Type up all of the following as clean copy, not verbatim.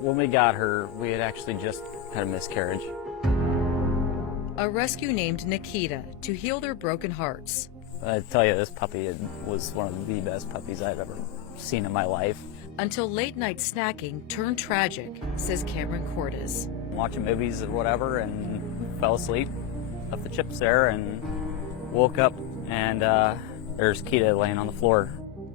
When we got her, we had actually just had a miscarriage. A rescue named Nikita to heal their broken hearts. I tell you, this puppy was one of the best puppies I've ever seen in my life. Until late night snacking turned tragic, says Cameron Cordes. Watching movies or whatever and fell asleep, left the chips there and woke up and there's Kita laying on the floor.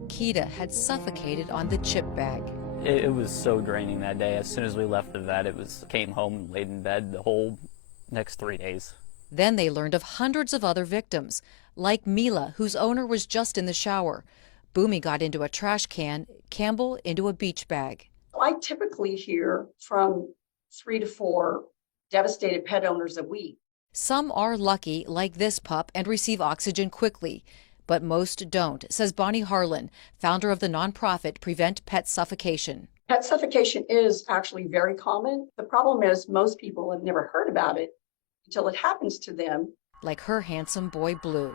Kita had suffocated on the chip bag. It was so draining that day. As soon as we left the vet, came home and laid in bed the whole next 3 days. Then they learned of hundreds of other victims, like Mila, whose owner was just in the shower. Boomy got into a trash can, Campbell into a beach bag. I typically hear from 3 to 4 devastated pet owners a week. Some are lucky, like this pup, and receive oxygen quickly, but most don't, says Bonnie Harlan, founder of the nonprofit Prevent Pet Suffocation. Pet suffocation is actually very common. The problem is most people have never heard about it until it happens to them. Like her handsome boy, Blue.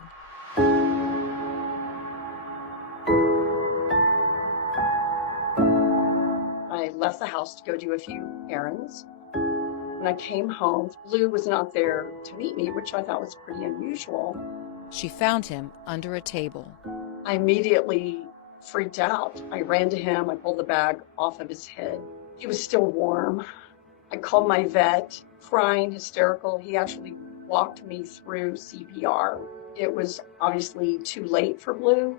I left the house to go do a few errands. When I came home, Blue was not there to meet me, which I thought was pretty unusual. She found him under a table. I immediately freaked out. I ran to him. I pulled the bag off of his head. He was still warm. I called my vet, crying, hysterical. He actually walked me through CPR. It was obviously too late for Blue.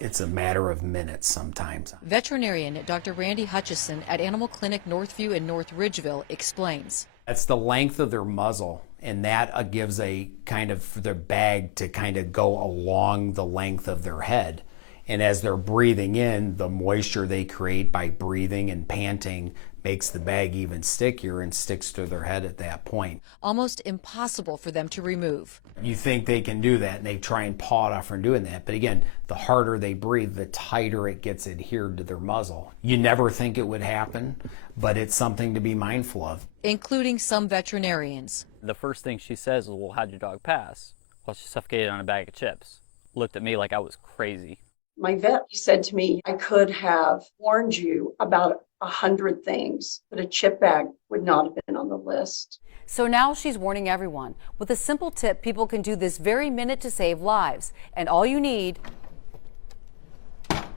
It's a matter of minutes sometimes. Veterinarian Dr. Randy Hutchison at Animal Clinic Northview in North Ridgeville explains. That's the length of their muzzle, and that gives a kind of, for their bag to kind of go along the length of their head. And as they're breathing in, the moisture they create by breathing and panting makes the bag even stickier and sticks to their head at that point. Almost impossible for them to remove. You think they can do that, and they try and paw it off from doing that. But again, the harder they breathe, the tighter it gets adhered to their muzzle. You never think it would happen, but it's something to be mindful of. Including some veterinarians. The first thing she says is, well, how'd your dog pass? Well, she suffocated on a bag of chips. Looked at me like I was crazy. My vet said to me, I could have warned you about 100 things, but a chip bag would not have been on the list. So now she's warning everyone with a simple tip people can do this very minute to save lives. And all you need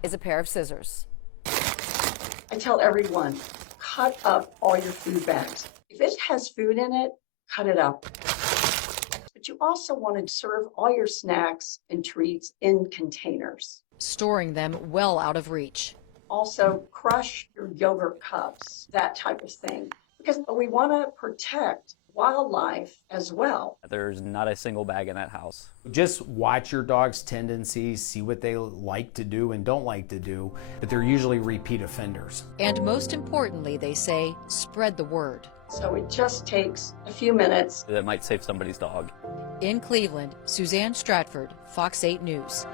is a pair of scissors. I tell everyone, cut up all your food bags. If it has food in it, cut it up. But you also want to serve all your snacks and treats in containers. Storing them well out of reach. Also, crush your yogurt cups, that type of thing, because we want to protect wildlife as well. There's not a single bag in that house. Just watch your dog's tendencies, see what they like to do and don't like to do, but they're usually repeat offenders. And most importantly, they say, spread the word. So it just takes a few minutes. That might save somebody's dog. In Cleveland, Suzanne Stratford, Fox 8 News.